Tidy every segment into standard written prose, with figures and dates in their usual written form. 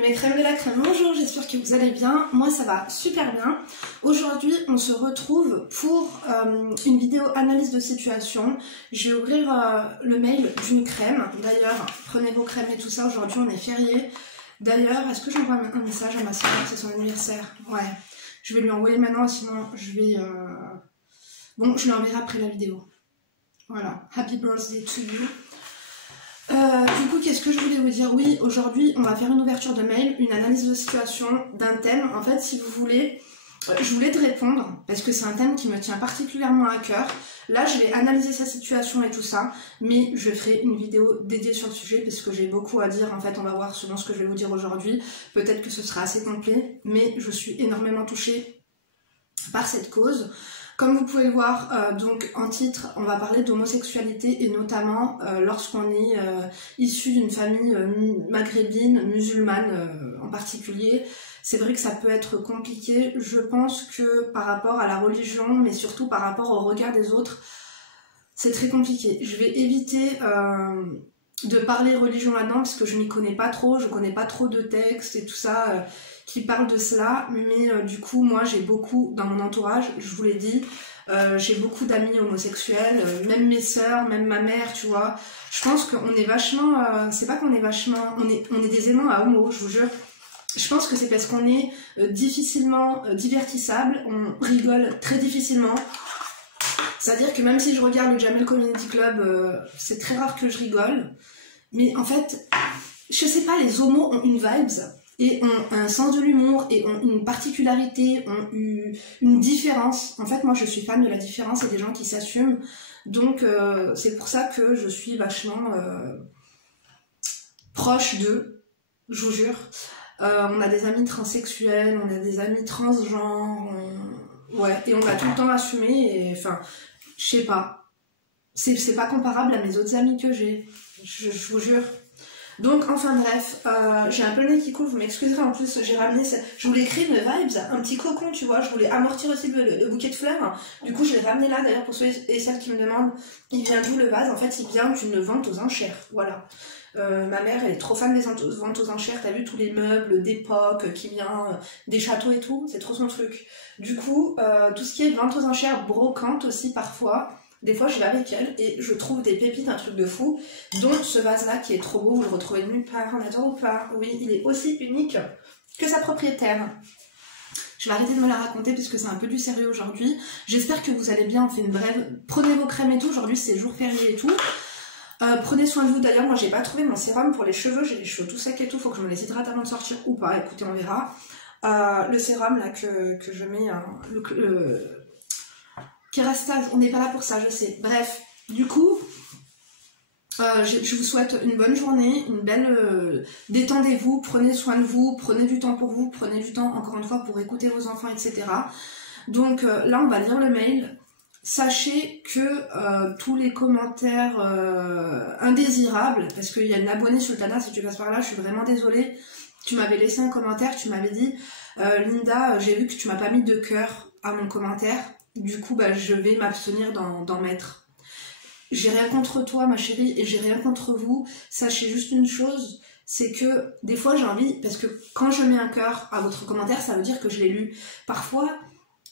Mes crèmes de la crème, bonjour, j'espère que vous allez bien. Moi ça va super bien. Aujourd'hui on se retrouve pour une vidéo analyse de situation. Je vais ouvrir le mail d'une crème. D'ailleurs, prenez vos crèmes et tout ça, aujourd'hui on est férié. D'ailleurs, est-ce que j'envoie un message à ma soeur, c'est son anniversaire? Ouais, je vais lui envoyer maintenant, sinon je vais... Bon, je lui enverrai après la vidéo. Voilà, happy birthday to you. Du coup, qu'est-ce que je voulais vous dire? Oui, aujourd'hui, on va faire une ouverture de mail, une analyse de situation d'un thème. En fait, si vous voulez, je voulais te répondre, parce que c'est un thème qui me tient particulièrement à cœur. Là, je vais analyser sa situation et tout ça, mais je ferai une vidéo dédiée sur le sujet, parce que j'ai beaucoup à dire. En fait, on va voir selon ce que je vais vous dire aujourd'hui. Peut-être que ce sera assez complet, mais je suis énormément touchée par cette cause. Comme vous pouvez le voir, donc en titre, on va parler d'homosexualité et notamment lorsqu'on est issu d'une famille maghrébine, musulmane en particulier. C'est vrai que ça peut être compliqué. Je pense que par rapport à la religion, mais surtout par rapport au regard des autres, c'est très compliqué. Je vais éviter de parler religion là-dedans parce que je m'y connais pas trop, je connais pas trop de textes et tout ça qui parlent de cela, mais du coup moi j'ai beaucoup dans mon entourage, je vous l'ai dit, j'ai beaucoup d'amis homosexuels, même mes sœurs, même ma mère, tu vois. Je pense qu'on est vachement, c'est pas qu'on est vachement, on est des aimants à homo, je vous jure. Je pense que c'est parce qu'on est difficilement divertissable, on rigole très difficilement. C'est-à-dire que même si je regarde le Jamel Community Club, c'est très rare que je rigole. Mais en fait, je sais pas, les homos ont une vibes et ont un sens de l'humour et ont une particularité, ont une différence. En fait, moi, je suis fan de la différence et des gens qui s'assument. Donc, c'est pour ça que je suis vachement proche d'eux, je vous jure. On a des amis transsexuels, on a des amis transgenres, ouais, et on va tout le temps assumer, et enfin, je sais pas. C'est pas comparable à mes autres amis que j'ai, je vous jure. Donc, enfin bref, j'ai un peu le nez qui coule, vous m'excuserez, en plus j'ai ramené, je voulais créer une vibes, un petit cocon, tu vois, je voulais amortir aussi le bouquet de fleurs, du coup je l'ai ramené là, d'ailleurs pour ceux et celles qui me demandent, il vient d'où le vase? En fait il vient d'une vente aux enchères, voilà. Ma mère elle est trop fan des ventes aux enchères, t'as vu tous les meubles d'époque qui vient des châteaux et tout, c'est trop son truc. Du coup, tout ce qui est vente aux enchères, brocante aussi parfois, des fois je vais avec elle et je trouve des pépites, un truc de fou, dont ce vase là qui est trop beau, vous le retrouvez nulle part, on adore ou pas? Oui, il est aussi unique que sa propriétaire. Je vais arrêter de me la raconter parce que c'est un peu du sérieux aujourd'hui. J'espère que vous allez bien, on fait une brève. Prenez vos crèmes et tout, aujourd'hui c'est jour férié et tout. Prenez soin de vous, d'ailleurs moi j'ai pas trouvé mon sérum pour les cheveux, j'ai les cheveux tout secs et tout, faut que je me les hydrate avant de sortir ou pas, écoutez on verra. Le sérum là que je mets, Kerastase, on n'est pas là pour ça, je sais. Bref, du coup, je vous souhaite une bonne journée, une belle... détendez-vous, prenez soin de vous, prenez du temps pour vous, prenez du temps, encore une fois, pour écouter vos enfants, etc. Donc là, on va lire le mail. Sachez que tous les commentaires indésirables, parce qu'il y a une abonnée sur le canal, si tu passes par là, je suis vraiment désolée. Tu m'avais laissé un commentaire, tu m'avais dit Linda, j'ai vu que tu m'as pas mis de cœur à mon commentaire. Du coup, bah, je vais m'abstenir d'en mettre. J'ai rien contre toi, ma chérie, et j'ai rien contre vous. Sachez juste une chose, c'est que des fois j'ai envie, parce que quand je mets un cœur à votre commentaire, ça veut dire que je l'ai lu. Parfois,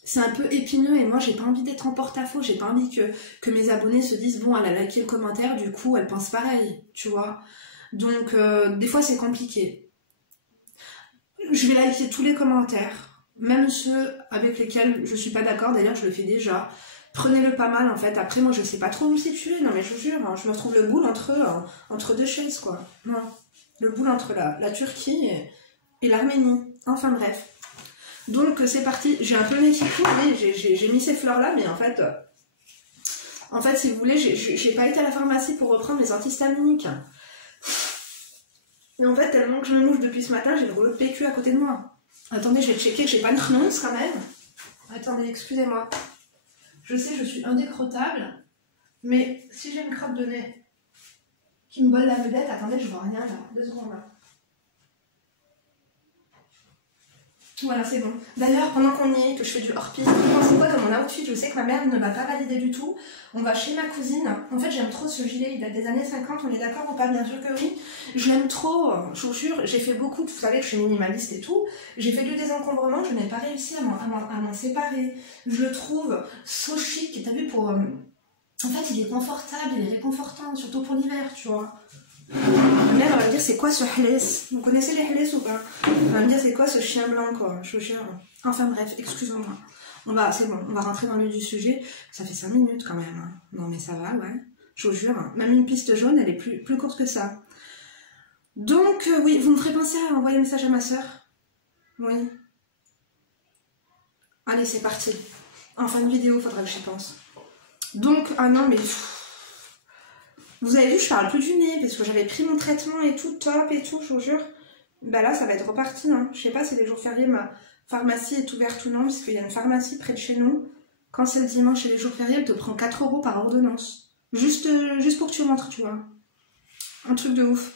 c'est un peu épineux et moi j'ai pas envie d'être en porte-à-faux, j'ai pas envie que mes abonnés se disent bon, elle a liké le commentaire, du coup elle pense pareil, tu vois. Donc, des fois c'est compliqué. Je vais liker tous les commentaires. Même ceux avec lesquels je suis pas d'accord, d'ailleurs je le fais déjà. Prenez-le pas mal en fait, après moi je sais pas trop où me situer, non mais je vous jure, hein, je me retrouve le boule entre deux chaises quoi. Non, le boule entre la Turquie et l'Arménie, enfin bref. Donc c'est parti, j'ai un peu le nez qui coule, oui, j'ai mis ces fleurs là, mais en fait si vous voulez, j'ai pas été à la pharmacie pour reprendre les antihistaminiques. Mais en fait, tellement que je me mouche depuis ce matin, j'ai le rouleau de PQ à côté de moi. Attendez, je vais checker que j'ai pas une renonce quand même. Attendez, excusez-moi. Je sais, je suis indécrottable, mais si j'ai une crotte de nez qui me vole la vedette, attendez, je vois rien là, 2 secondes là. Voilà, c'est bon. D'ailleurs, pendant qu'on y est, que je fais du hors-piste, vous pensez quoi dans mon outfit? Je sais que ma mère ne va pas valider du tout. On va chez ma cousine. En fait, j'aime trop ce gilet, il date des années 50, on est d'accord ou pas? Bien sûr que oui. Je l'aime trop, je vous jure. J'ai fait beaucoup, vous savez que je suis minimaliste et tout. J'ai fait du désencombrement, je n'ai pas réussi à m'en séparer. Je le trouve so chic, t'as vu, pour... En fait, il est confortable, il est réconfortant, surtout pour l'hiver, tu vois. Ma mère va me dire c'est quoi ce hlès? Vous connaissez les hlès ou pas? Elle va me dire c'est quoi ce chien blanc quoi, je vous jure. Enfin bref, excusez-moi. C'est bon, on va rentrer dans le vif du sujet. Ça fait 5 minutes quand même. Hein. Non mais ça va, ouais. Je vous jure. Hein. Même une piste jaune, elle est plus courte que ça. Donc oui, vous me ferez penser à envoyer un message à ma soeur? Oui. Allez, c'est parti. En fin de vidéo, faudra que j'y pense. Donc, ah non mais... Vous avez vu, je parle plus du nez, parce que j'avais pris mon traitement et tout, top et tout, je vous jure. Bah là, ça va être reparti, hein. Je sais pas si les jours fériés, ma pharmacie est ouverte ou non, parce qu'il y a une pharmacie près de chez nous. Quand c'est le dimanche et les jours fériés, elle te prend 4 € par ordonnance. Juste pour que tu rentres, tu vois. Un truc de ouf.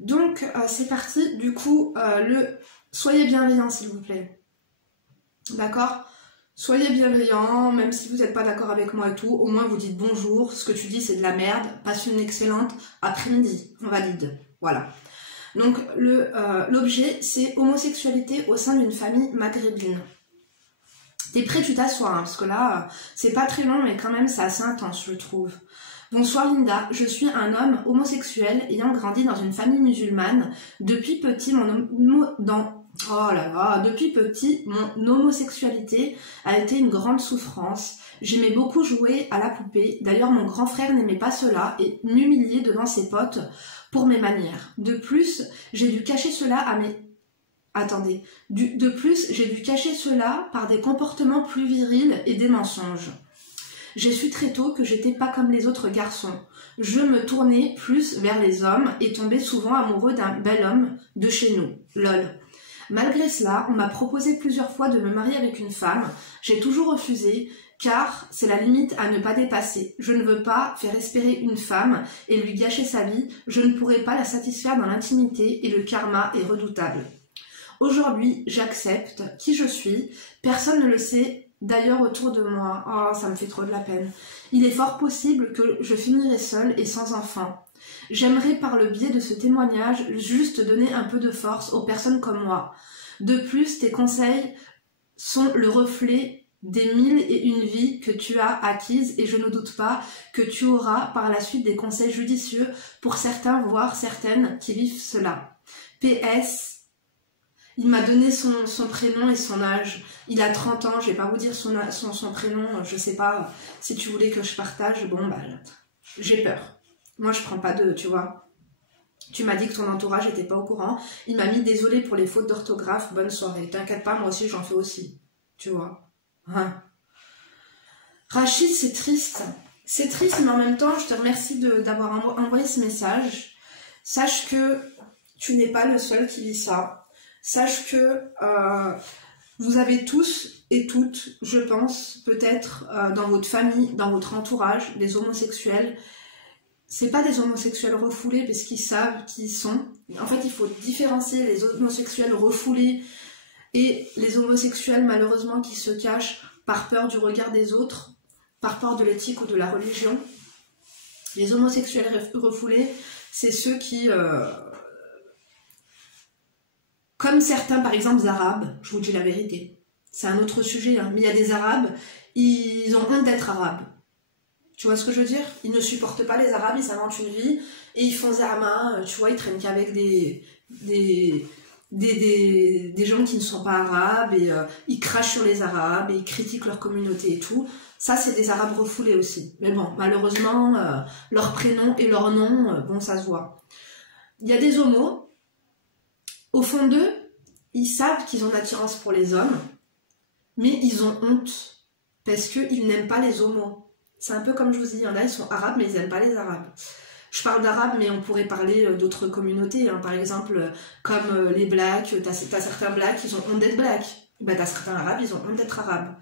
Donc, c'est parti. Du coup, soyez bienveillants, s'il vous plaît. D'accord ? Soyez bienveillants, même si vous n'êtes pas d'accord avec moi et tout, au moins vous dites bonjour, ce que tu dis c'est de la merde, passe une excellente après-midi, on valide, voilà. Donc l'objet c'est homosexualité au sein d'une famille maghrébine. T'es prêt, tu t'assois, hein, parce que là c'est pas très long mais quand même c'est assez intense je trouve. Bonsoir Linda, je suis un homme homosexuel ayant grandi dans une famille musulmane. Depuis petit, depuis petit, mon homosexualité a été une grande souffrance. J'aimais beaucoup jouer à la poupée. D'ailleurs, mon grand frère n'aimait pas cela et m'humiliait devant ses potes pour mes manières. De plus, j'ai dû cacher cela à mes... Attendez. De plus, j'ai dû cacher cela par des comportements plus virils et des mensonges. J'ai su très tôt que j'étais pas comme les autres garçons. Je me tournais plus vers les hommes et tombais souvent amoureux d'un bel homme de chez nous. Lol. Malgré cela, on m'a proposé plusieurs fois de me marier avec une femme. J'ai toujours refusé, car c'est la limite à ne pas dépasser. Je ne veux pas faire espérer une femme et lui gâcher sa vie. Je ne pourrai pas la satisfaire dans l'intimité et le karma est redoutable. Aujourd'hui, j'accepte qui je suis. Personne ne le sait d'ailleurs autour de moi. Oh, ça me fait trop de la peine. Il est fort possible que je finirai seule et sans enfant. J'aimerais par le biais de ce témoignage juste donner un peu de force aux personnes comme moi. De plus, tes conseils sont le reflet des 1001 vies que tu as acquises et je ne doute pas que tu auras par la suite des conseils judicieux pour certains, voire certaines qui vivent cela. PS, il m'a donné son prénom et son âge. Il a 30 ans, je vais pas vous dire son prénom, je sais pas si tu voulais que je partage. Bon, bah, j'ai peur. Moi, je prends pas de, tu vois. Tu m'as dit que ton entourage était pas au courant. Il m'a mis désolé pour les fautes d'orthographe. Bonne soirée. T'inquiète pas, moi aussi, j'en fais aussi. Tu vois. Hein. Rachid, c'est triste. C'est triste, mais en même temps, je te remercie d'avoir envoyé ce message. Sache que tu n'es pas le seul qui vit ça. Sache que vous avez tous et toutes, je pense, peut-être dans votre famille, dans votre entourage, des homosexuels. C'est pas des homosexuels refoulés parce qu'ils savent qui ils sont. En fait, il faut différencier les homosexuels refoulés et les homosexuels malheureusement qui se cachent par peur du regard des autres, par peur de l'éthique ou de la religion. Les homosexuels refoulés, c'est ceux qui... Comme certains, par exemple, les Arabes, je vous dis la vérité, c'est un autre sujet, hein, mais il y a des Arabes, ils ont honte d'être Arabes. Tu vois ce que je veux dire? Ils ne supportent pas les Arabes, ils s'inventent une vie, et ils font zama, tu vois, ils traînent qu'avec des gens qui ne sont pas Arabes, et ils crachent sur les Arabes, et ils critiquent leur communauté et tout. Ça, c'est des Arabes refoulés aussi. Mais bon, malheureusement, leur prénom et leur nom, bon, ça se voit. Il y a des homos. Au fond d'eux, ils savent qu'ils ont une attirance pour les hommes, mais ils ont honte, parce qu'ils n'aiment pas les homos. C'est un peu comme je vous dis, il y en a, ils sont arabes, mais ils n'aiment pas les arabes. Je parle d'arabes, mais on pourrait parler d'autres communautés, hein. Par exemple, comme les blacks, t'as certains blacks, ils ont honte d'être blacks. Ben, t'as certains arabes, ils ont honte d'être arabes.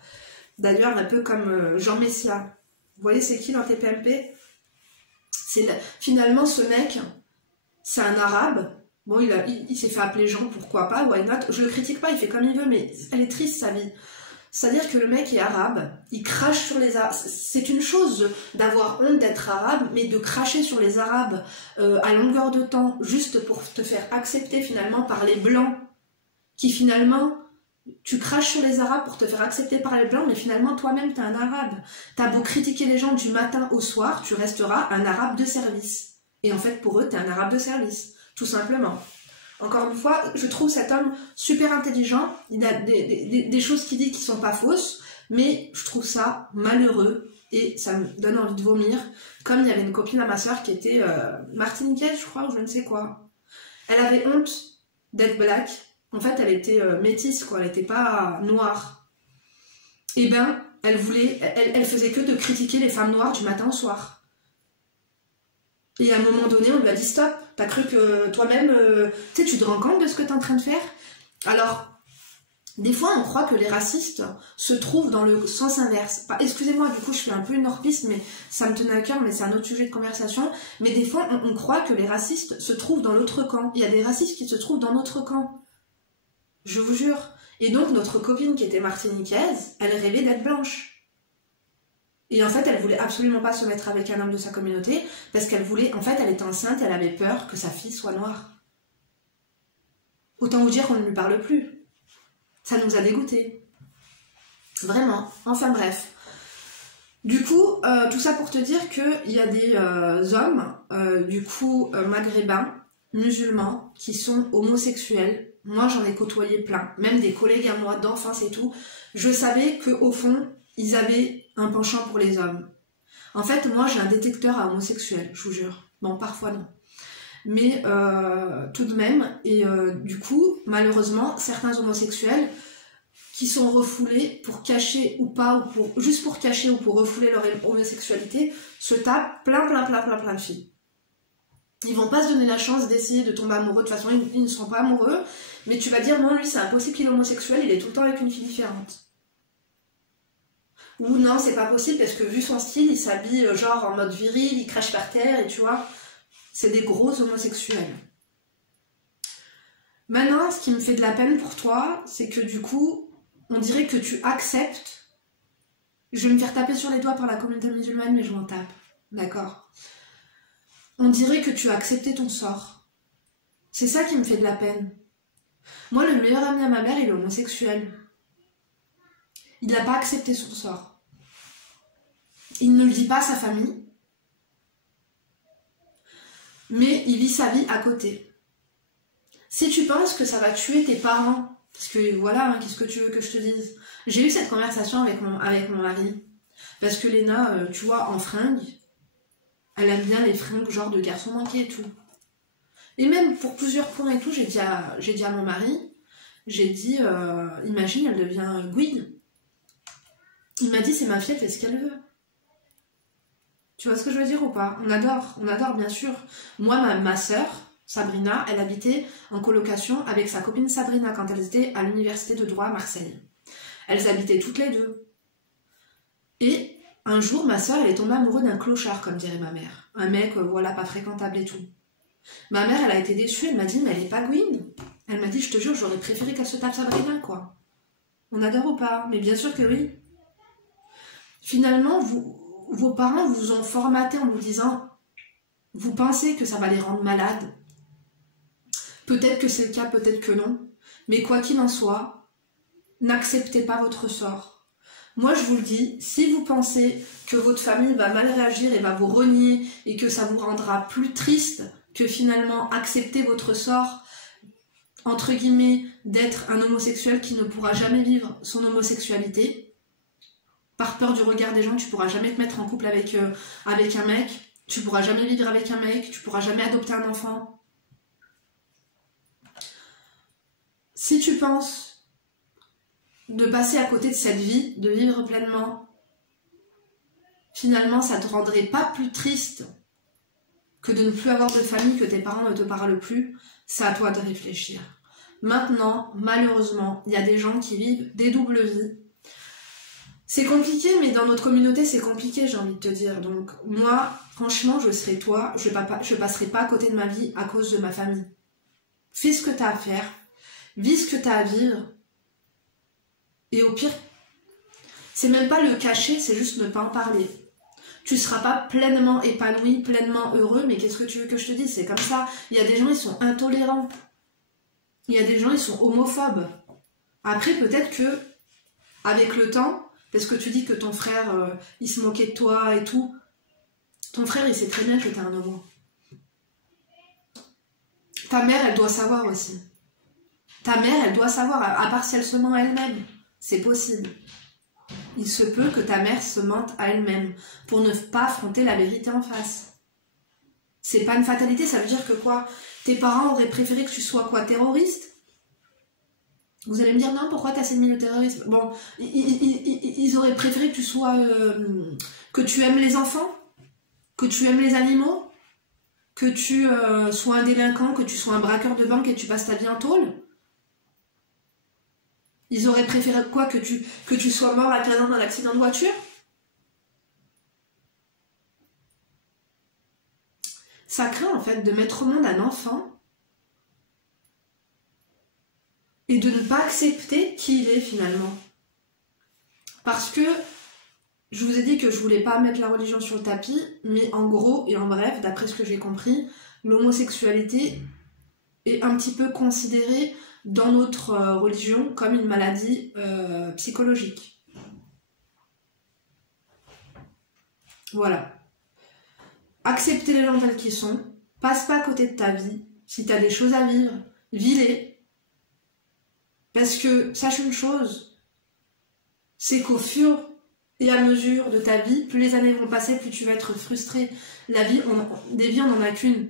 D'ailleurs, un peu comme Jean Messia. Vous voyez, c'est qui dans TPMP? Finalement, ce mec, c'est un arabe, Bon, il s'est fait appeler Jean, pourquoi pas, why not? Je le critique pas, il fait comme il veut, mais elle est triste sa vie. C'est-à-dire que le mec est arabe, il crache sur les arabes. C'est une chose d'avoir honte d'être arabe, mais de cracher sur les arabes à longueur de temps, juste pour te faire accepter finalement par les blancs, qui finalement, tu craches sur les arabes pour te faire accepter par les blancs, mais finalement toi-même t'es un arabe. T'as beau critiquer les gens du matin au soir, tu resteras un arabe de service. Et en fait pour eux, t'es un arabe de service, tout simplement. Encore une fois, je trouve cet homme super intelligent, il a des choses qu'il dit qui sont pas fausses, mais je trouve ça malheureux et ça me donne envie de vomir. Comme il y avait une copine à ma soeur qui était martiniquaise, je crois, ou je ne sais quoi. Elle avait honte d'être black. En fait, elle était métisse, quoi, elle n'était pas noire. Et ben, elle faisait que de critiquer les femmes noires du matin au soir. Et à un moment donné, on lui a dit stop, t'as cru que toi-même, tu sais, tu te rends compte de ce que t'es en train de faire? Alors, des fois, on croit que les racistes se trouvent dans le sens inverse. Excusez-moi, du coup, je suis un peu une hors-piste, mais ça me tenait à cœur, mais c'est un autre sujet de conversation. Mais des fois, on croit que les racistes se trouvent dans l'autre camp. Il y a des racistes qui se trouvent dans notre camp. Je vous jure. Et donc, notre copine qui était martiniquaise, elle rêvait d'être blanche. Et en fait, elle voulait absolument pas se mettre avec un homme de sa communauté, parce qu'elle voulait, en fait, elle était enceinte, elle avait peur que sa fille soit noire. Autant vous dire qu'on ne lui parle plus. Ça nous a dégoûtés. Vraiment. Enfin bref. Du coup, tout ça pour te dire qu'il y a des hommes, maghrébins, musulmans, qui sont homosexuels. Moi, j'en ai côtoyé plein. Même des collègues à moi, d'enfance et tout. Je savais qu'au fond, ils avaient un penchant pour les hommes. En fait, moi, j'ai un détecteur à homosexuels, je vous jure. Bon, parfois non. Mais tout de même, et du coup, malheureusement, certains homosexuels qui sont refoulés pour cacher ou pas, juste pour cacher ou pour refouler leur homosexualité, se tapent plein de filles. Ils vont pas se donner la chance d'essayer de tomber amoureux, de toute façon, ils ne seront pas amoureux, mais tu vas dire, non, lui, c'est impossible qu'il est homosexuel, il est tout le temps avec une fille différente. Ou non, c'est pas possible parce que vu son style, il s'habille genre en mode viril, il crache par terre et tu vois, c'est des gros homosexuels. Maintenant, ce qui me fait de la peine pour toi, c'est que du coup, on dirait que tu acceptes. Je vais me faire taper sur les doigts par la communauté musulmane, mais je m'en tape. D'accord? On dirait que tu as accepté ton sort. C'est ça qui me fait de la peine. Moi, le meilleur ami à ma mère, il est homosexuel. Il n'a pas accepté son sort. Il ne le dit pas à sa famille. Mais il vit sa vie à côté. Si tu penses que ça va tuer tes parents, parce que voilà, hein, qu'est-ce que tu veux que je te dise? J'ai eu cette conversation avec mon mari. Parce que Léna, tu vois, en fringues, elle aime bien les fringues genre de garçon manqué et tout. Et même pour plusieurs points et tout, j'ai dit à mon mari, j'ai dit, imagine, elle devient Gwyn. Il m'a dit, c'est ma fille, elle fait ce qu'elle veut. Tu vois ce que je veux dire ou pas? On adore bien sûr. Moi, ma sœur, Sabrina, elle habitait en colocation avec sa copine Sabrina quand elles étaient à l'université de droit à Marseille. Elles habitaient toutes les deux. Et un jour, ma sœur, elle est tombée amoureuse d'un clochard, comme dirait ma mère. Un mec, voilà, pas fréquentable et tout. Ma mère, elle a été déçue, elle m'a dit, mais elle est pas Gwyn. Elle m'a dit, je te jure, j'aurais préféré qu'elle se tape Sabrina, quoi. On adore ou pas? Mais bien sûr que oui. Finalement, vos parents vous ont formaté en vous disant, vous pensez que ça va les rendre malades. Peut-être que c'est le cas, peut-être que non. Mais quoi qu'il en soit, n'acceptez pas votre sort. Moi, je vous le dis, si vous pensez que votre famille va mal réagir et va vous renier et que ça vous rendra plus triste que finalement accepter votre sort, entre guillemets, d'être un homosexuel qui ne pourra jamais vivre son homosexualité, par peur du regard des gens, tu pourras jamais te mettre en couple avec un mec, tu pourras jamais vivre avec un mec, tu pourras jamais adopter un enfant. Si tu penses de passer à côté de cette vie, de vivre pleinement, finalement ça te rendrait pas plus triste que de ne plus avoir de famille, que tes parents ne te parlent plus, c'est à toi de réfléchir. Maintenant, malheureusement, il y a des gens qui vivent des doubles vies. C'est compliqué, mais dans notre communauté, c'est compliqué, j'ai envie de te dire. Donc, moi, franchement, je serais toi, je passerai pas à côté de ma vie à cause de ma famille. fais ce que tu as à faire, vis ce que tu as à vivre, et au pire, c'est même pas le cacher, c'est juste ne pas en parler. Tu seras pas pleinement épanoui, pleinement heureux, mais qu'est-ce que tu veux que je te dise? C'est comme ça. Il y a des gens, ils sont intolérants. Il y a des gens, ils sont homophobes. Après, peut-être que, avec le temps, parce que tu dis que ton frère, il se moquait de toi et tout, ton frère, il sait très bien que t'es un homo. Ta mère, elle doit savoir aussi. Ta mère, elle doit savoir, à part si elle se ment à elle-même. C'est possible. Il se peut que ta mère se mente à elle-même pour ne pas affronter la vérité en face. C'est pas une fatalité, ça veut dire que quoi? Tes parents auraient préféré que tu sois quoi? Terroriste? Vous allez me dire non, pourquoi t'as assimilé le terrorisme? Bon, ils auraient préféré que tu sois... que tu aimes les enfants? Que tu aimes les animaux? Que tu sois un délinquant, que tu sois un braqueur de banque et tu passes ta vie en tôle? Ils auraient préféré quoi? Que tu sois mort à 15 ans dans un accident de voiture? Ça craint en fait de mettre au monde un enfant et de ne pas accepter qui il est finalement. Parce que je vous ai dit que je voulais pas mettre la religion sur le tapis, mais en gros et en bref, d'après ce que j'ai compris, l'homosexualité est un petit peu considérée dans notre religion comme une maladie psychologique. Voilà. Accepter les gens tels qu'ils sont, passe pas à côté de ta vie. Si tu as des choses à vivre, vis-les. Parce que, sache une chose, c'est qu'au fur et à mesure de ta vie, plus les années vont passer, plus tu vas être frustré. La vie, des vies, on n'en a qu'une.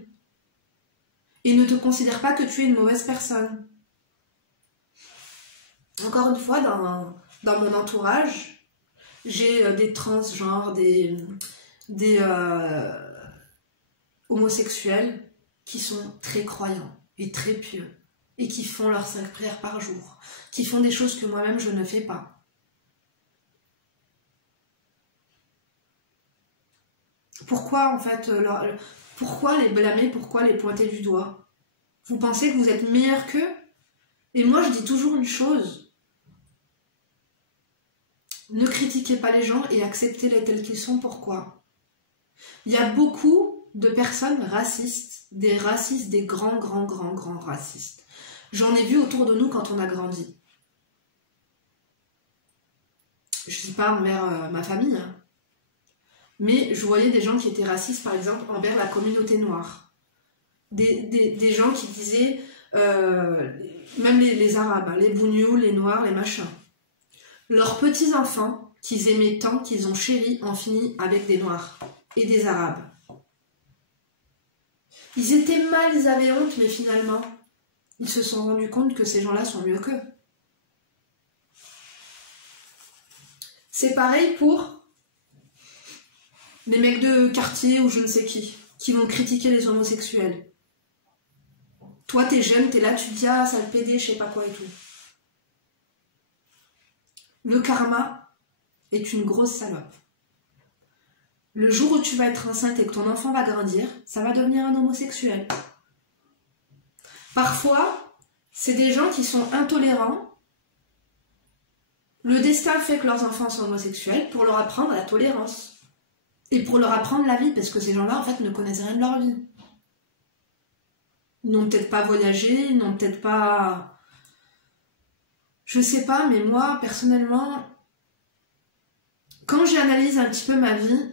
Et ne te considère pas que tu es une mauvaise personne. Encore une fois, dans mon entourage, j'ai des transgenres, des homosexuels qui sont très croyants et très pieux et qui font leurs 5 prières par jour, qui font des choses que moi-même je ne fais pas. Pourquoi en fait, pourquoi les blâmer, pourquoi les pointer du doigt? Vous pensez que vous êtes meilleur qu'eux? Et moi je dis toujours une chose, ne critiquez pas les gens et acceptez-les tels qu'ils sont. Pourquoi? Il y a beaucoup de personnes racistes, des grands racistes. J'en ai vu autour de nous quand on a grandi. Je ne dis pas envers ma famille, hein. Mais je voyais des gens qui étaient racistes, par exemple, envers la communauté noire. Des gens qui disaient, même les Arabes, hein, les bougnouls, les Noirs, les machins. Leurs petits-enfants, qu'ils aimaient tant, qu'ils ont chéri, ont fini avec des Noirs et des Arabes. Ils étaient mal, ils avaient honte, mais finalement, ils se sont rendus compte que ces gens-là sont mieux qu'eux. C'est pareil pour les mecs de quartier ou je ne sais qui vont critiquer les homosexuels. Toi, t'es jeune, t'es là, tu te dis, ah, sale pédé, je sais pas quoi et tout. Le karma est une grosse salope. Le jour où tu vas être enceinte et que ton enfant va grandir, ça va devenir un homosexuel. Parfois, c'est des gens qui sont intolérants. Le destin fait que leurs enfants sont homosexuels pour leur apprendre la tolérance. Et pour leur apprendre la vie, parce que ces gens-là, en fait, ne connaissent rien de leur vie. Ils n'ont peut-être pas voyagé, ils n'ont peut-être pas... Je sais pas, mais moi, personnellement, quand j'analyse un petit peu ma vie,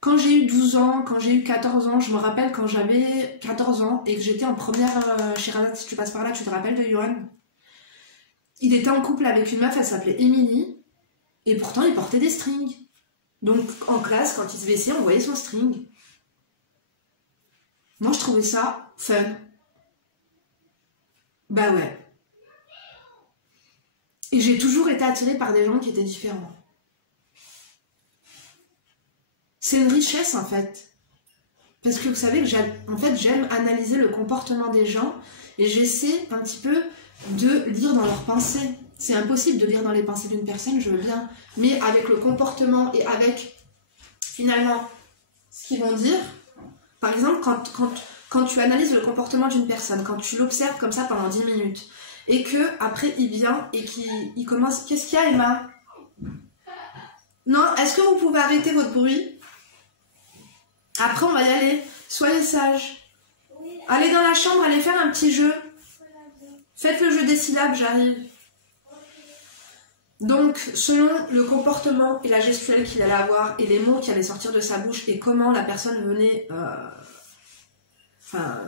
quand j'ai eu 12 ans, quand j'ai eu 14 ans, je me rappelle quand j'avais 14 ans et que j'étais en première chez Razat, si tu passes par là, tu te rappelles de Johan? Il était en couple avec une meuf, elle s'appelait Émilie, et pourtant il portait des strings. Donc en classe, quand il se baissait, on voyait son string. Moi je trouvais ça fun. Bah ouais. Et j'ai toujours été attirée par des gens qui étaient différents. C'est une richesse en fait. Parce que vous savez que j'aime analyser le comportement des gens et j'essaie un petit peu de lire dans leurs pensées. C'est impossible de lire dans les pensées d'une personne, je veux bien. Mais avec le comportement et avec finalement ce qu'ils vont dire. Par exemple, quand tu analyses le comportement d'une personne, quand tu l'observes comme ça pendant 10 minutes, et que après il vient et qu'il commence... Qu'est-ce qu'il y a, Emma? Non, est-ce que vous pouvez arrêter votre bruit? Après on va y aller, soyez sages. Allez dans la chambre, allez faire un petit jeu. Faites le jeu des syllabes, j'arrive. Donc, selon le comportement et la gestuelle qu'il allait avoir et les mots qui allaient sortir de sa bouche et comment la personne venait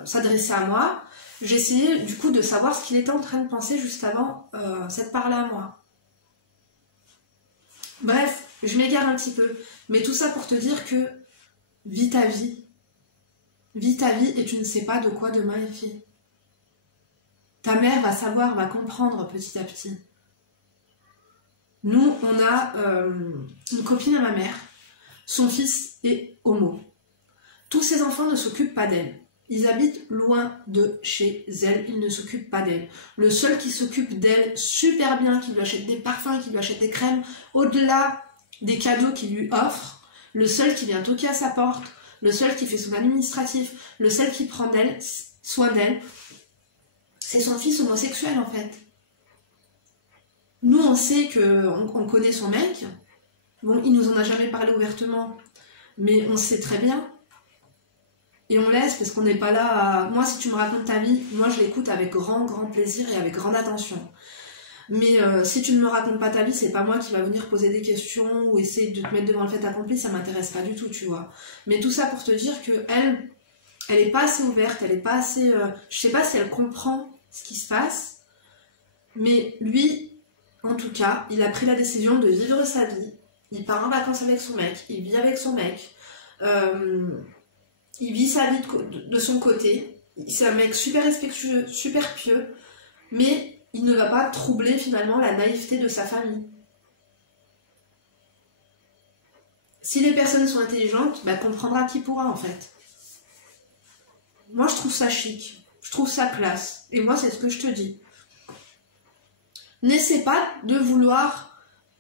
s'adresser à moi, j'ai essayé du coup de savoir ce qu'il était en train de penser juste avant cette parole-là à moi. Bref, je m'égare un petit peu, mais tout ça pour te dire que vis ta vie. Vis ta vie et tu ne sais pas de quoi demain est fait. Ta mère va savoir, va comprendre petit à petit. Nous, on a une copine à ma mère, son fils est homo. Tous ses enfants ne s'occupent pas d'elle. Ils habitent loin de chez elle, ils ne s'occupent pas d'elle. Le seul qui s'occupe d'elle super bien, qui lui achète des parfums, qui lui achète des crèmes, au-delà des cadeaux qu'il lui offre, le seul qui vient toquer à sa porte, le seul qui fait son administratif, le seul qui prend d'elle, soin d'elle, c'est son fils homosexuel en fait. Nous, on sait qu'on connaît son mec. Bon, il nous en a jamais parlé ouvertement, mais on sait très bien. Et on laisse parce qu'on n'est pas là à... Moi, si tu me racontes ta vie, moi, je l'écoute avec grand plaisir et avec grande attention. Mais si tu ne me racontes pas ta vie, c'est pas moi qui va venir poser des questions ou essayer de te mettre devant le fait accompli, ça m'intéresse pas du tout, tu vois. Mais tout ça pour te dire que elle est pas assez ouverte, elle est pas assez... je sais pas si elle comprend ce qui se passe, mais lui... En tout cas, il a pris la décision de vivre sa vie. Il part en vacances avec son mec, il vit avec son mec, il vit sa vie de son côté. C'est un mec super respectueux, super pieux, mais il ne va pas troubler finalement la naïveté de sa famille. Si les personnes sont intelligentes, bah, comprendra qui pourra en fait. Moi je trouve ça chic, je trouve ça classe, et moi c'est ce que je te dis. N'essaie pas de vouloir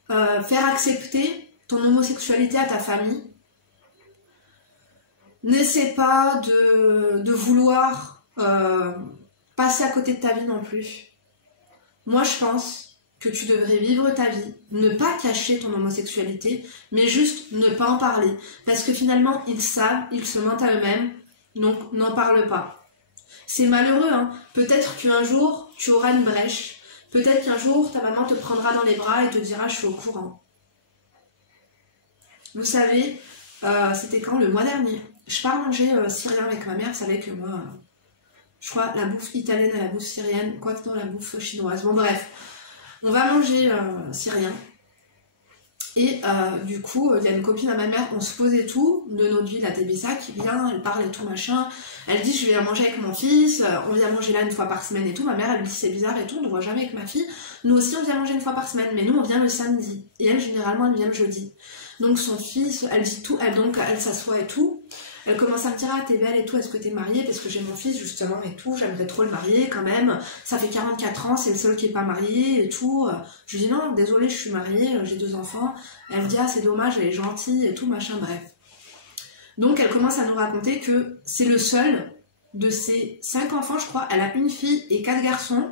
faire accepter ton homosexualité à ta famille. N'essaie pas de vouloir passer à côté de ta vie non plus. Moi, je pense que tu devrais vivre ta vie, ne pas cacher ton homosexualité, mais juste ne pas en parler. Parce que finalement, ils savent, ils se mentent à eux-mêmes, donc n'en parle pas. C'est malheureux, hein. Peut-être qu'un jour, tu auras une brèche. Peut-être qu'un jour, ta maman te prendra dans les bras et te dira « je suis au courant ». Vous savez, c'était quand? Le mois dernier. Je pars manger syrien avec ma mère. Vous savez que moi, je crois la bouffe italienne et la bouffe syrienne, quoique dans la bouffe chinoise. Bon bref, on va manger syrien. Et du coup, il y a une copine à ma mère, on se posait tout, de notre ville à Tébissa, qui vient, elle parle et tout machin. Elle dit, je viens manger avec mon fils, on vient manger là une fois par semaine et tout. Ma mère, elle me dit, c'est bizarre et tout, on ne voit jamais avec ma fille. Nous aussi, on vient manger une fois par semaine, mais nous, on vient le samedi. Et elle, généralement, elle vient le jeudi. Donc son fils, elle dit tout, elle s'assoit et tout. Elle commence à me dire, ah t'es belle et tout, est-ce que t'es mariée? Parce que j'ai mon fils justement et tout, j'aimerais trop le marier quand même. Ça fait 44 ans, c'est le seul qui est pas marié et tout. Je lui dis non, désolée, je suis mariée, j'ai 2 enfants. Elle me dit, ah c'est dommage, elle est gentille et tout, machin, bref. Donc elle commence à nous raconter que c'est le seul de ses 5 enfants, je crois, elle a une fille et 4 garçons.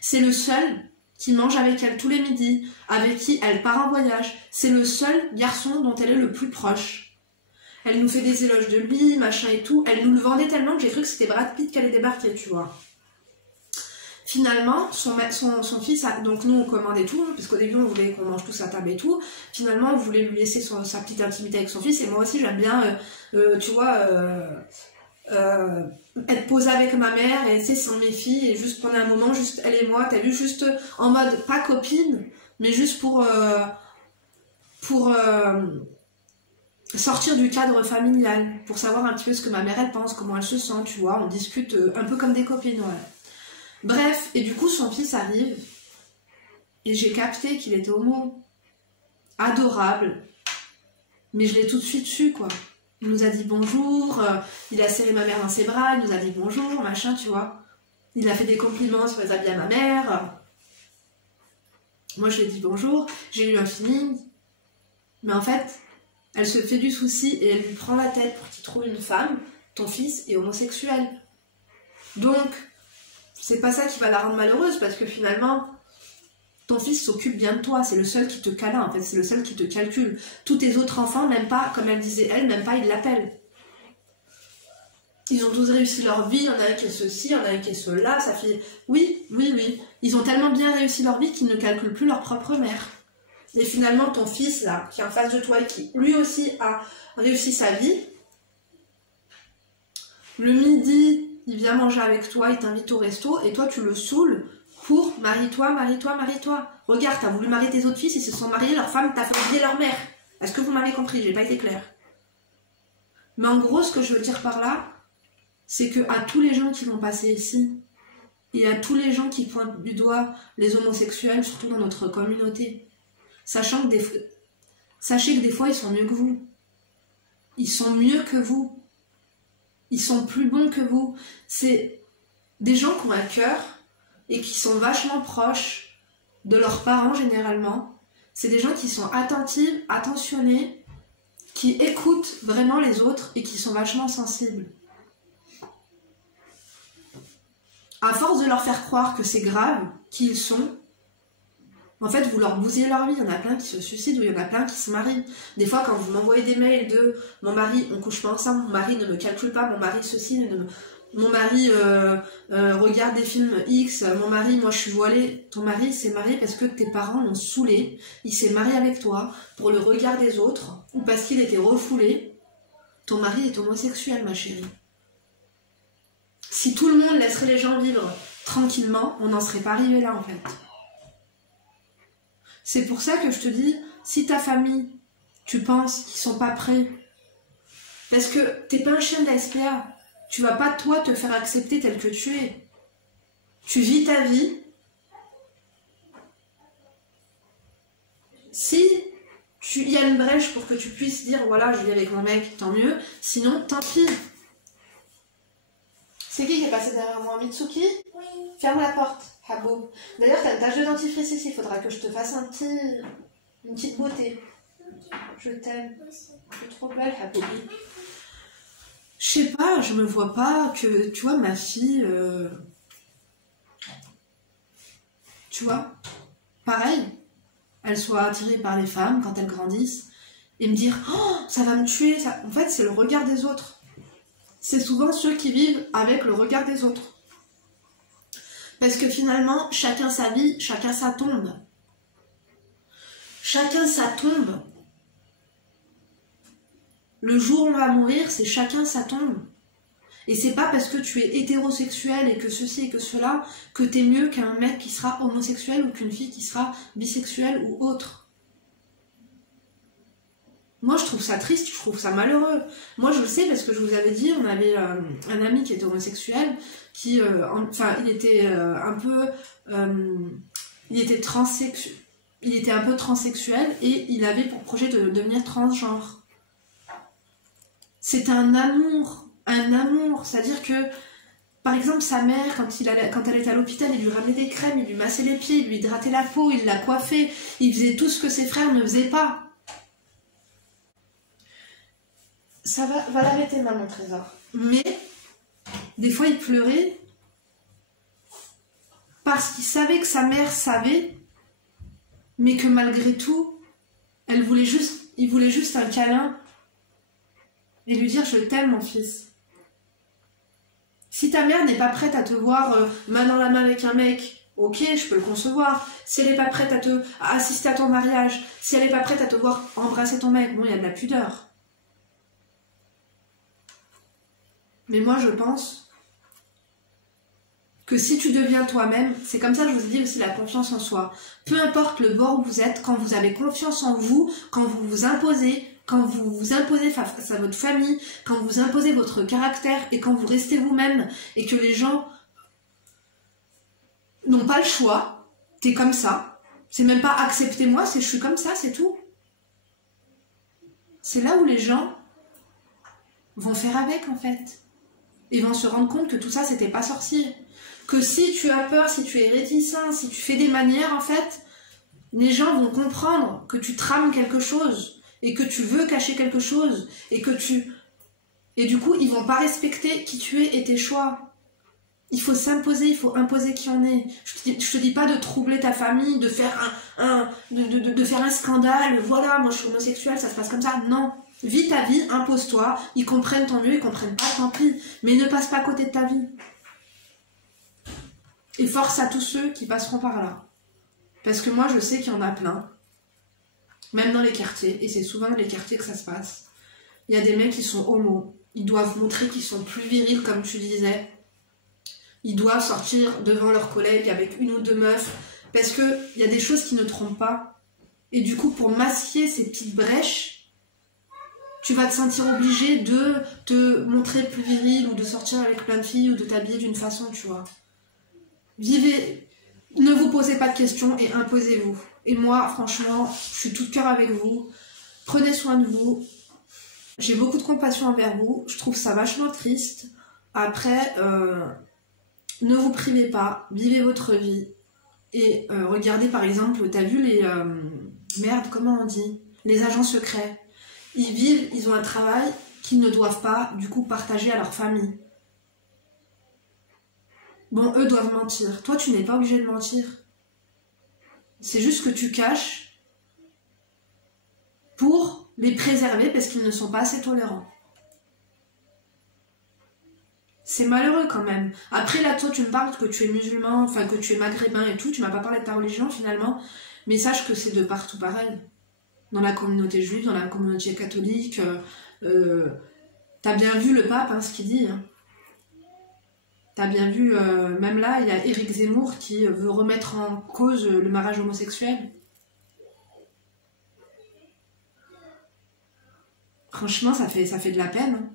C'est le seul qui mange avec elle tous les midis, avec qui elle part en voyage. C'est le seul garçon dont elle est le plus proche. Elle nous fait des éloges de lui, machin et tout. Elle nous le vendait tellement que j'ai cru que c'était Brad Pitt qui allait débarquer, tu vois. Finalement, son fils, donc nous on commande et tout, parce qu'au début on voulait qu'on mange tous à table et tout. Finalement on voulait lui laisser sa petite intimité avec son fils, et moi aussi j'aime bien, tu vois, être posée avec ma mère, et tu sais, sans mes filles, et juste pendant un moment, juste elle et moi, t'as vu, juste en mode, pas copine, mais juste pour sortir du cadre familial, pour savoir un petit peu ce que ma mère elle pense, comment elle se sent, tu vois, on discute un peu comme des copines, ouais. Bref, et du coup son fils arrive, et j'ai capté qu'il était homo. Adorable, mais je l'ai tout de suite su, quoi. Il nous a dit bonjour, il a serré ma mère dans ses bras, il nous a dit bonjour, machin, tu vois. Il a fait des compliments sur les habits à ma mère. Moi je lui ai dit bonjour, j'ai eu un feeling, mais en fait, elle se fait du souci et elle lui prend la tête pour qu'il trouve une femme. Ton fils est homosexuel. Donc, c'est pas ça qui va la rendre malheureuse, parce que finalement, ton fils s'occupe bien de toi, c'est le seul qui te câlin, en fait, c'est le seul qui te calcule. Tous tes autres enfants, même pas, comme elle disait elle, même pas, ils l'appellent. Ils ont tous réussi leur vie, il y en a un qui est ceci, il y en a un qui est cela, ça fait... Oui, oui, oui. Ils ont tellement bien réussi leur vie qu'ils ne calculent plus leur propre mère. Et finalement, ton fils, là, qui est en face de toi et qui, lui aussi, a réussi sa vie, le midi, il vient manger avec toi, il t'invite au resto, et toi, tu le saoules pour « marie-toi, marie-toi, marie-toi ». Regarde, t'as voulu marier tes autres fils, ils se sont mariés, leur femme t'a fait oublier leur mère. Est-ce que vous m'avez compris? J'ai pas été claire. Mais en gros, ce que je veux dire par là, c'est que à tous les gens qui vont passer ici, et à tous les gens qui pointent du doigt les homosexuels, surtout dans notre communauté, sachez que des fois, ils sont mieux que vous. Ils sont mieux que vous. Ils sont plus bons que vous. C'est des gens qui ont un cœur et qui sont vachement proches de leurs parents généralement. C'est des gens qui sont attentifs, attentionnés, qui écoutent vraiment les autres et qui sont vachement sensibles. À force de leur faire croire que c'est grave, qui ils sont, en fait, vous leur bousillez leur vie. Il y en a plein qui se suicident ou il y en a plein qui se marient. Des fois, quand vous m'envoyez des mails de « mon mari, on couche pas ensemble, mon mari ne me calcule pas, mon mari ceci, mon mari regarde des films X, mon mari, moi je suis voilée », ton mari s'est marié parce que tes parents l'ont saoulé, il s'est marié avec toi pour le regard des autres ou parce qu'il était refoulé. Ton mari est homosexuel, ma chérie. Si tout le monde laisserait les gens vivre tranquillement, on n'en serait pas arrivé là en fait. C'est pour ça que je te dis, si ta famille, tu penses qu'ils sont pas prêts, parce que t'es pas un chien de la SPA, tu vas pas toi te faire accepter tel que tu es. Tu vis ta vie. Si il y a une brèche pour que tu puisses dire voilà, je vis avec mon mec, tant mieux, sinon tant pis. C'est qui est passé derrière moi, Mitsuki? Oui. Ferme la porte, Habo. D'ailleurs, t'as une tache de dentifrice ici, il faudra que je te fasse une petite beauté. Okay. Je t'aime. Tu es trop belle, Habo. Je sais pas, je me vois pas que, tu vois, ma fille... Tu vois, pareil, elle soit attirée par les femmes quand elles grandissent, et me dire « Oh, ça va me tuer !» En fait, c'est le regard des autres. C'est souvent ceux qui vivent avec le regard des autres. Parce que finalement, chacun sa vie, chacun sa tombe. Chacun sa tombe. Le jour où on va mourir, c'est chacun sa tombe. Et c'est pas parce que tu es hétérosexuel et que ceci et que cela que t'es mieux qu'un mec qui sera homosexuel ou qu'une fille qui sera bisexuelle ou autre. Moi, je trouve ça triste, je trouve ça malheureux. Moi, je le sais parce que je vous avais dit, on avait un ami qui était homosexuel, qui, enfin, il était un peu, il était un peu transsexuel et il avait pour projet de devenir transgenre. C'est un amour, c'est-à-dire que, par exemple, sa mère, quand elle était à l'hôpital, il lui ramenait des crèmes, il lui massait les pieds, il lui hydratait la peau, il la coiffait, il faisait tout ce que ses frères ne faisaient pas. Ça va l'arrêter, maman trésor. Mais, des fois, il pleurait parce qu'il savait que sa mère savait, mais que malgré tout, il voulait juste un câlin et lui dire « Je t'aime, mon fils ». Si ta mère n'est pas prête à te voir main dans la main avec un mec, ok, je peux le concevoir. Si elle n'est pas prête à assister à ton mariage, si elle n'est pas prête à te voir embrasser ton mec, bon, il y a de la pudeur. Mais moi, je pense que si tu deviens toi-même, c'est comme ça que je vous ai dit aussi la confiance en soi. Peu importe le bord où vous êtes, quand vous avez confiance en vous, quand vous vous imposez face à votre famille, quand vous imposez votre caractère et quand vous restez vous-même et que les gens n'ont pas le choix, t'es comme ça. C'est même pas acceptez-moi, c'est je suis comme ça, c'est tout. C'est là où les gens vont faire avec en fait. Ils vont se rendre compte que tout ça, c'était pas sorcier. Que si tu as peur, si tu es réticent, si tu fais des manières, en fait, les gens vont comprendre que tu trames quelque chose et que tu veux cacher quelque chose et que tu... Et du coup, ils vont pas respecter qui tu es et tes choix. Il faut s'imposer, il faut imposer qui on est. Je te dis pas de troubler ta famille, de faire de faire un scandale, voilà, moi je suis homosexuelle, ça se passe comme ça. Non. Vis ta vie, impose-toi, ils comprennent tant mieux, ils comprennent pas, tant pis. Mais ne passe pas à côté de ta vie. Et force à tous ceux qui passeront par là. Parce que moi je sais qu'il y en a plein. Même dans les quartiers, et c'est souvent dans les quartiers que ça se passe. Il y a des mecs qui sont homos. Ils doivent montrer qu'ils sont plus virils, comme tu disais. Ils doivent sortir devant leurs collègues avec une ou deux meufs. Parce qu'il y a des choses qui ne trompent pas. Et du coup, pour masquer ces petites brèches, tu vas te sentir obligé de te montrer plus viril ou de sortir avec plein de filles ou de t'habiller d'une façon, tu vois. Vivez, ne vous posez pas de questions et imposez-vous. Et moi, franchement, je suis tout de cœur avec vous. Prenez soin de vous. J'ai beaucoup de compassion envers vous. Je trouve ça vachement triste. Après, ne vous privez pas. Vivez votre vie. Et regardez par exemple, t'as vu les... merde, comment on dit? Les agents secrets. Ils vivent, ils ont un travail qu'ils ne doivent pas, du coup, partager à leur famille. Bon, eux doivent mentir. Toi, tu n'es pas obligé de mentir. C'est juste que tu caches pour les préserver parce qu'ils ne sont pas assez tolérants. C'est malheureux quand même. Après là, toi, tu me parles que tu es musulman, enfin que tu es maghrébin et tout. Tu m'as pas parlé de ta religion finalement. Mais sache que c'est de partout pareil. Dans la communauté juive, dans la communauté catholique. T'as bien vu le pape, hein, ce qu'il dit. Hein. T'as bien vu, même là, il y a Éric Zemmour qui veut remettre en cause le mariage homosexuel. Franchement, ça fait de la peine. Hein.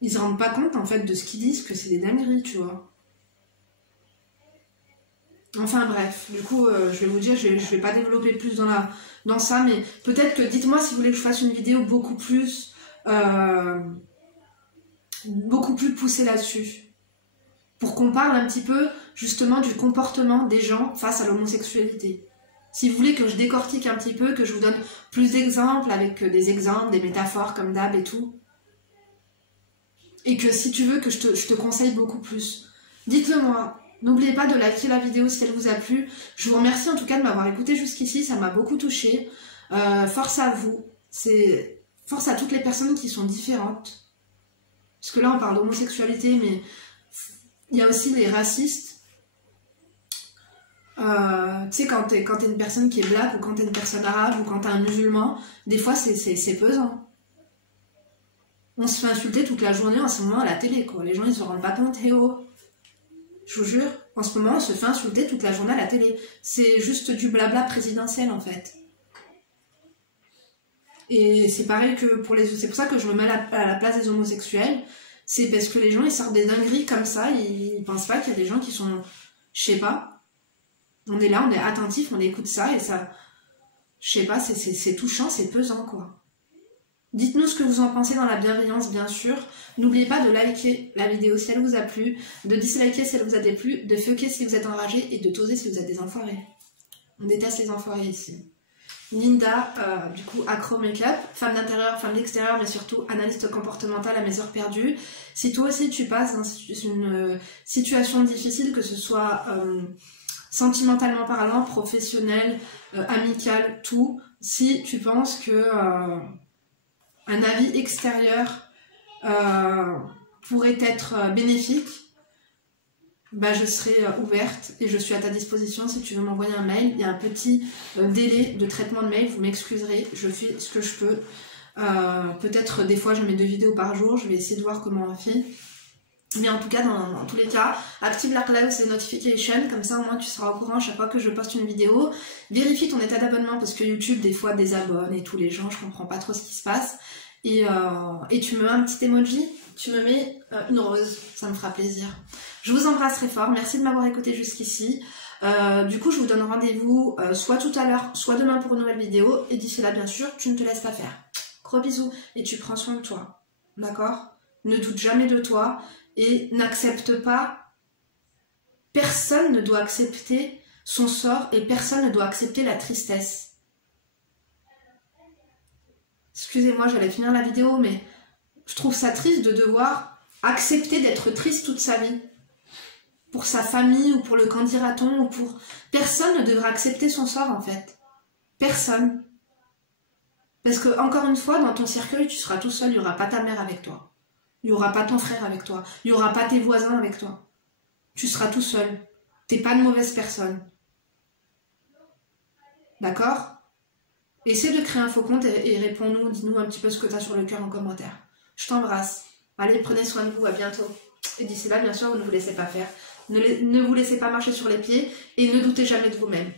Ils se rendent pas compte, en fait, de ce qu'ils disent, que c'est des dingueries, tu vois. Enfin bref, du coup, je vais vous dire, je vais pas développer plus dans ça, mais peut-être que dites-moi si vous voulez que je fasse une vidéo beaucoup plus poussée là-dessus. Pour qu'on parle un petit peu, justement, du comportement des gens face à l'homosexualité. Si vous voulez que je décortique un petit peu, que je vous donne plus d'exemples, avec des exemples, des métaphores comme d'hab et tout. Et que si tu veux que je te conseille beaucoup plus, dites-le moi. N'oubliez pas de liker la vidéo si elle vous a plu. Je vous remercie en tout cas de m'avoir écouté jusqu'ici, ça m'a beaucoup touchée. Force à vous. Force à toutes les personnes qui sont différentes. Parce que là on parle d'homosexualité, mais il y a aussi les racistes. Tu sais, quand t'es une personne qui est black, ou quand t'es une personne arabe, ou quand t'es un musulman, des fois c'est pesant. On se fait insulter toute la journée en ce moment à la télé, quoi. Les gens ils se rendent pas compte, je vous jure, en ce moment on se fait insulter toute la journée à la télé. C'est juste du blabla présidentiel en fait. Et c'est pareil que pour les... C'est pour ça que je me mets à la place des homosexuels. C'est parce que les gens ils sortent des dingueries comme ça, ils pensent pas qu'il y a des gens qui sont... Je sais pas. On est là, on est attentif, on écoute ça et ça... Je sais pas, c'est touchant, c'est pesant quoi. Dites-nous ce que vous en pensez dans la bienveillance, bien sûr. N'oubliez pas de liker la vidéo si elle vous a plu, de disliker si elle vous a déplu, de fucker si vous êtes enragé et de toser si vous êtes des enfoirés. On déteste les enfoirés ici. Linda, du coup, Acro Makeup, femme d'intérieur, femme d'extérieur, mais surtout analyste comportementale à mes heures perdues. Si toi aussi tu passes dans une situation difficile, que ce soit sentimentalement parlant, professionnel, amical, tout, si tu penses que... un avis extérieur pourrait être bénéfique, bah, je serai ouverte et je suis à ta disposition si tu veux m'envoyer un mail. Il y a un petit délai de traitement de mail, vous m'excuserez, je fais ce que je peux. Peut-être des fois je mets 2 vidéos par jour, je vais essayer de voir comment on fait. Mais en tout cas, dans tous les cas, active la cloche et notification, comme ça au moins tu seras au courant à chaque fois que je poste une vidéo. Vérifie ton état d'abonnement parce que YouTube des fois désabonne et tous les gens, je comprends pas trop ce qui se passe. Et tu me mets un petit emoji, tu me mets une rose, ça me fera plaisir. Je vous embrasse très fort, merci de m'avoir écouté jusqu'ici. Du coup, je vous donne rendez-vous soit tout à l'heure, soit demain pour une nouvelle vidéo. Et d'ici là, bien sûr, tu ne te laisses pas faire. Gros bisous et tu prends soin de toi, d'accord? Ne doute jamais de toi. Et n'accepte pas, personne ne doit accepter son sort et personne ne doit accepter la tristesse. Excusez-moi, j'allais finir la vidéo, mais je trouve ça triste de devoir accepter d'être triste toute sa vie. Pour sa famille ou pour le qu'en dira-t-on ou pour... Personne ne devra accepter son sort en fait. Personne. Parce que, encore une fois, dans ton cercueil, tu seras tout seul, il n'y aura pas ta mère avec toi. Il n'y aura pas ton frère avec toi. Il n'y aura pas tes voisins avec toi. Tu seras tout seul. T'es pas une mauvaise personne. D'accord? Essaie de créer un faux compte et réponds-nous, dis-nous un petit peu ce que tu as sur le cœur en commentaire. Je t'embrasse. Allez, prenez soin de vous, à bientôt. Et d'ici là, bien sûr, vous ne vous laissez pas faire. Ne vous laissez pas marcher sur les pieds et ne doutez jamais de vous-même.